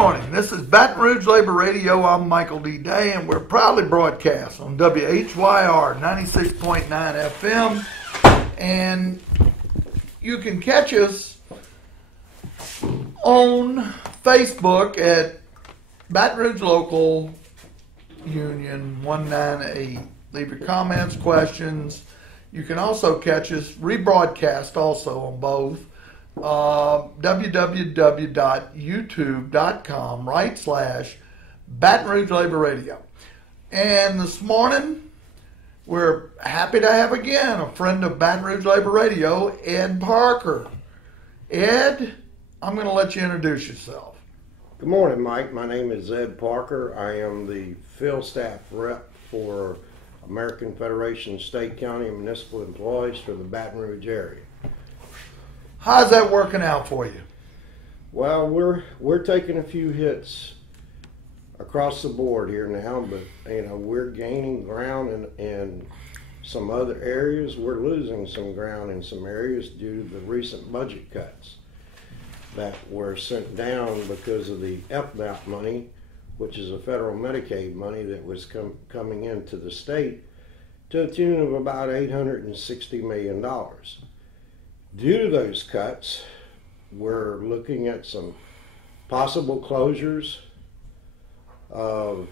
morning. This is Baton Rouge Labor Radio. I'm Michael D. Day, and we're proudly broadcast on WHYR 96.9 FM. And you can catch us on Facebook at Baton Rouge Local Union 198. Leave your comments, questions. You can also catch us rebroadcast also on both. www.youtube.com/Baton Rouge Labor Radio. And this morning, we're happy to have again a friend of Baton Rouge Labor Radio, Ed Parker. Ed, I'm going to let you introduce yourself. Good morning, Mike. My name is Ed Parker. I am the field staff rep for American Federation of State, County, and Municipal Employees for the Baton Rouge area. How's that working out for you? Well, we're taking a few hits across the board here now, but we're gaining ground in some other areas. We're losing some ground in some areas due to the recent budget cuts that were sent down because of the FMAP money, which is a federal Medicaid money that was coming into the state to the tune of about $860 million. Due to those cuts, we're looking at some possible closures of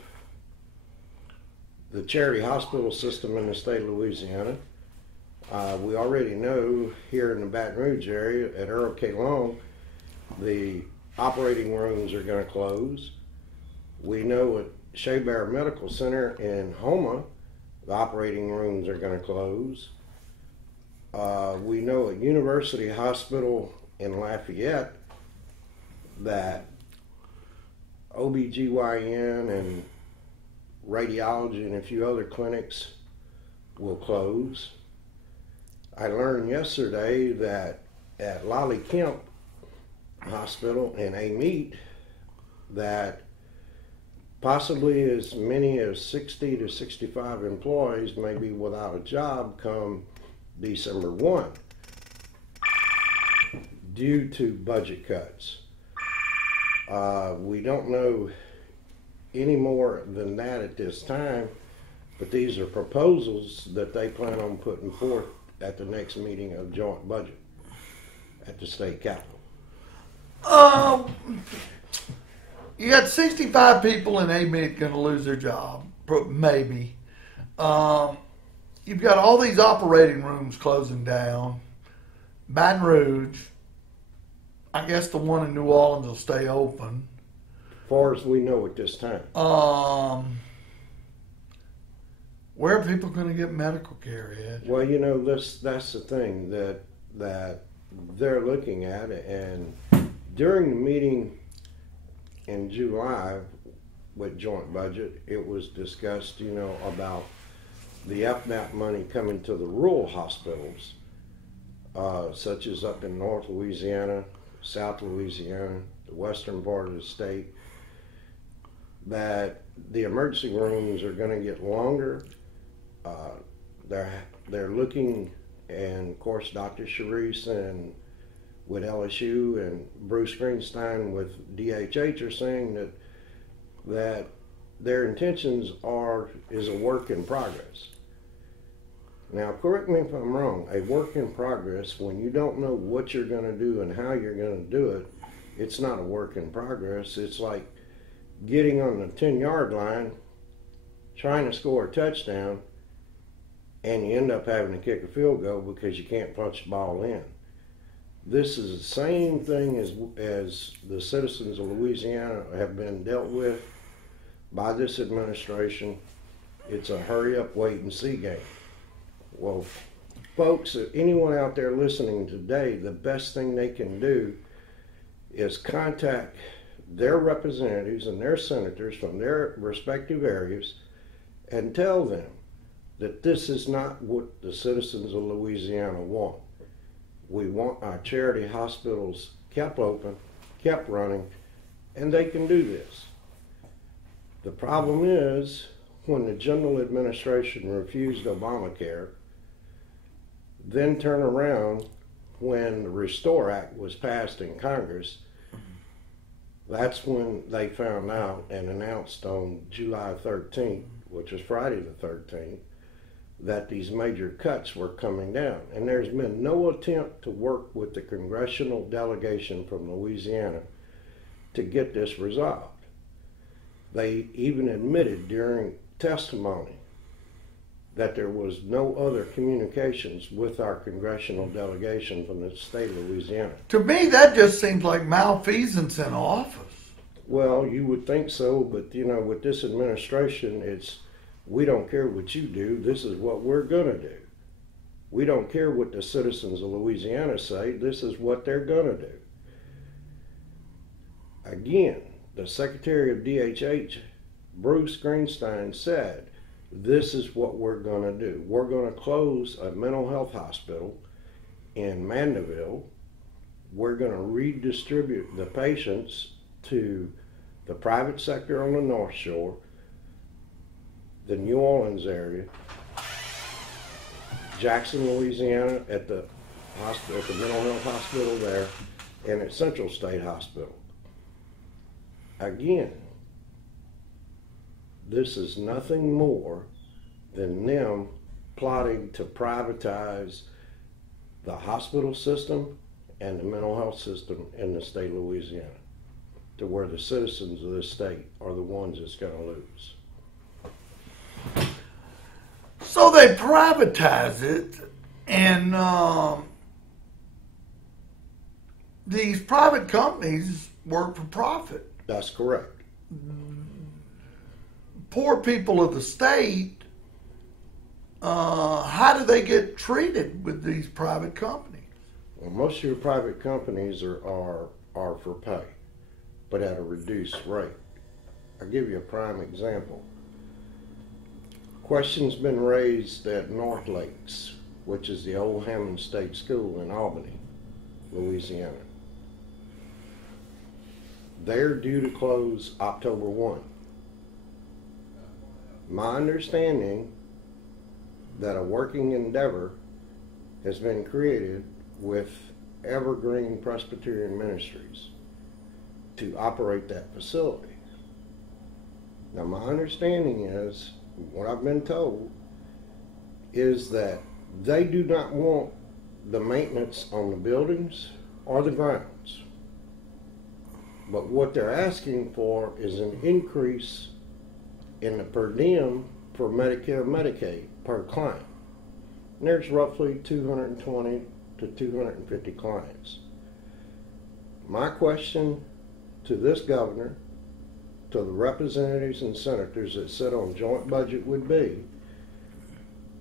the charity hospital system in the state of Louisiana. We already know here in the Baton Rouge area at Earl K. Long, the operating rooms are going to close. We know at Shea Bear Medical Center in Houma, the operating rooms are going to close. We know at University Hospital in Lafayette that OBGYN and radiology and a few other clinics will close. I learned yesterday that at Lolly Kemp Hospital in Amite that possibly as many as 60 to 65 employees may be without a job come December 1 due to budget cuts. We don't know any more than that at this time, but these are proposals that they plan on putting forth at the next meeting of joint budget at the state capitol. You got 65 people in Amite going to lose their job, maybe. You've got all these operating rooms closing down. Baton Rouge, I guess the one in New Orleans will stay open. As far as we know at this time. Where are people going to get medical care, Ed? Well, that's the thing that they're looking at. And during the meeting in July with joint budget, it was discussed, about the FMAP money coming to the rural hospitals, such as up in North Louisiana, South Louisiana, the western part of the state, that the emergency rooms are going to get longer. They're looking, and of course Dr. Sharice and with LSU and Bruce Greenstein with DHH are saying that their intentions is a work in progress. Now, correct me if I'm wrong, a work in progress, when you don't know what you're going to do and how you're going to do it, it's not a work in progress. It's like getting on the 10-yard line, trying to score a touchdown, and you end up having to kick a field goal because you can't punch the ball in. This is the same thing as the citizens of Louisiana have been dealt with by this administration. It's a hurry up, wait and see game. Well, folks, anyone out there listening today, the best thing they can do is contact their representatives and their senators from their respective areas and tell them that this is not what the citizens of Louisiana want. We want our charity hospitals kept open, kept running, and they can do this. The problem is when the General Administration refused Obamacare, then turn around when the Restore Act was passed in Congress, That's when they found out and announced on July 13th, which was Friday the 13th, that these major cuts were coming down. And there's been no attempt to work with the congressional delegation from Louisiana to get this resolved. They even admitted during testimony that there was no other communications with our congressional delegation from the state of Louisiana. To me, that just seems like malfeasance in office. Well, you would think so, but with this administration, it's we don't care what you do, this is what we're gonna do. We don't care what the citizens of Louisiana say, this is what they're gonna do. Again, the Secretary of DHH, Bruce Greenstein, said, this is what we're going to do. We're going to close a mental health hospital in Mandeville. We're going to redistribute the patients to the private sector on the North Shore, the New Orleans area, Jackson, Louisiana, at the hospital, at the mental health hospital there, and at Central State Hospital. Again, this is nothing more than them plotting to privatize the hospital system and the mental health system in the state of Louisiana, to where the citizens of this state are the ones that's going to lose. So they privatize it, and these private companies work for profit. That's correct. Poor people of the state, how do they get treated with these private companies? Well, most of your private companies are for pay, but at a reduced rate. I'll give you a prime example. Question's been raised at North Lakes, which is the old Hammond State School in Albany, Louisiana. They're due to close October 1. My understanding that a working endeavor has been created with Evergreen Presbyterian Ministries to operate that facility. Now, my understanding is, what I've been told, is that they do not want the maintenance on the buildings or the grounds. But what they're asking for is an increase in the per diem for Medicare and Medicaid per client. And there's roughly 220 to 250 clients. My question to this governor, to the representatives and senators that sit on joint budget would be,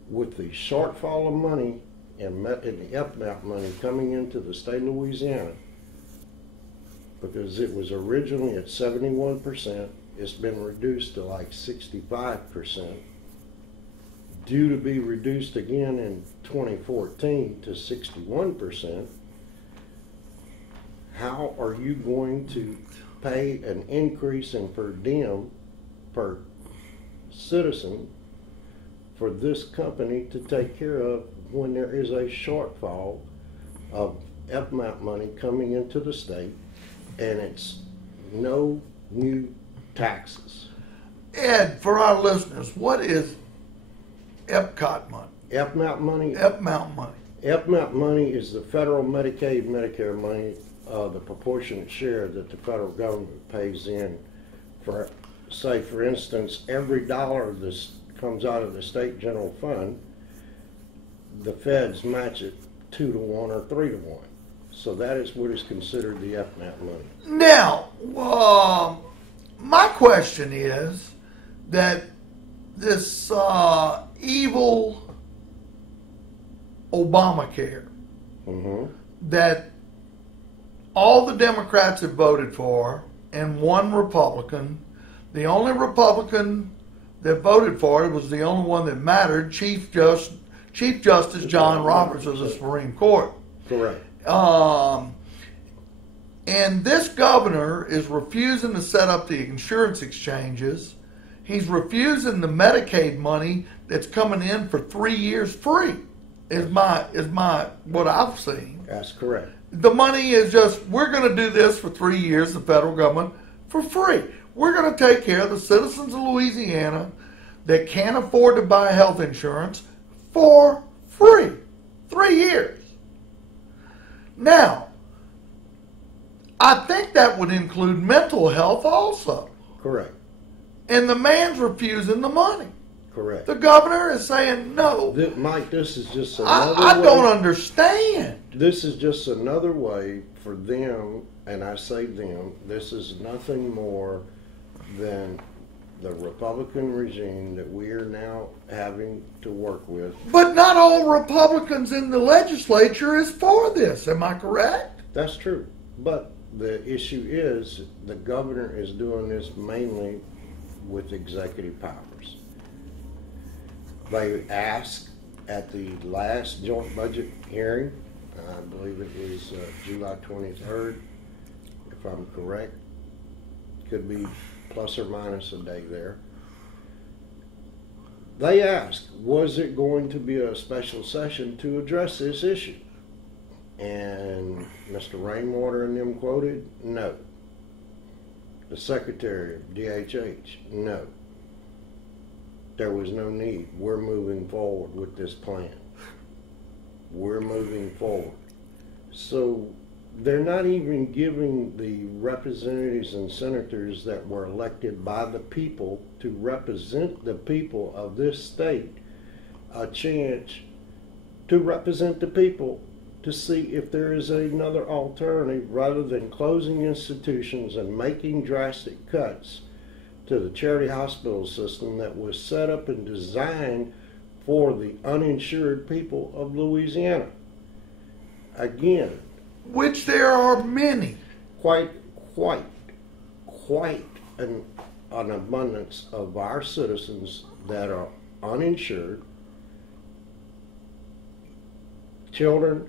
with the shortfall of money and the FMAP money coming into the state of Louisiana, because it was originally at 71%, it's been reduced to like 65%, due to be reduced again in 2014 to 61%. How are you going to pay an increase in per diem per citizen for this company to take care of when there is a shortfall of FMAP money coming into the state and it's no new taxes? Ed, for our listeners, what is EPCOT money? FMAP money? FMAP money. FMAP money is the federal Medicaid, Medicare money, the proportionate share that the federal government pays in for, say, for instance, every dollar that comes out of the state general fund, the feds match it 2 to 1 or 3 to 1. So that is what is considered the FMAP money. Now, my question is that this evil Obamacare that all the Democrats have voted for and one Republican, the only Republican that voted for it was the only one that mattered, Chief Justice John Roberts of the Supreme Court. Correct. And this governor is refusing to set up the insurance exchanges. He's refusing the Medicaid money that's coming in for 3 years free. Is my what I've seen. That's correct. The money is just, we're going to do this for 3 years, the federal government, for free. We're going to take care of the citizens of Louisiana that can't afford to buy health insurance for free. 3 years. Now, I think that would include mental health also. Correct. And the man's refusing the money. Correct. The governor is saying no. Mike, this is just another way. I don't understand. This is just another way for them, and I say them, this is nothing more than the Republican regime that we are now having to work with. But not all Republicans in the legislature is for this. Am I correct? That's true. But the issue is the governor is doing this mainly with executive powers. They asked at the last joint budget hearing, I believe it was July 23rd, if I'm correct. Could be plus or minus a day there. They asked, was it going to be a special session to address this issue? And Mr. Rainwater and them quoted, no. The Secretary of DHH, no. There was no need. We're moving forward with this plan. We're moving forward. So they're not even giving the representatives and senators that were elected by the people to represent the people of this state a chance to represent the people to see if there is another alternative rather than closing institutions and making drastic cuts to the charity hospital system that was set up and designed for the uninsured people of Louisiana. Again, which there are many. Quite an abundance of our citizens that are uninsured, children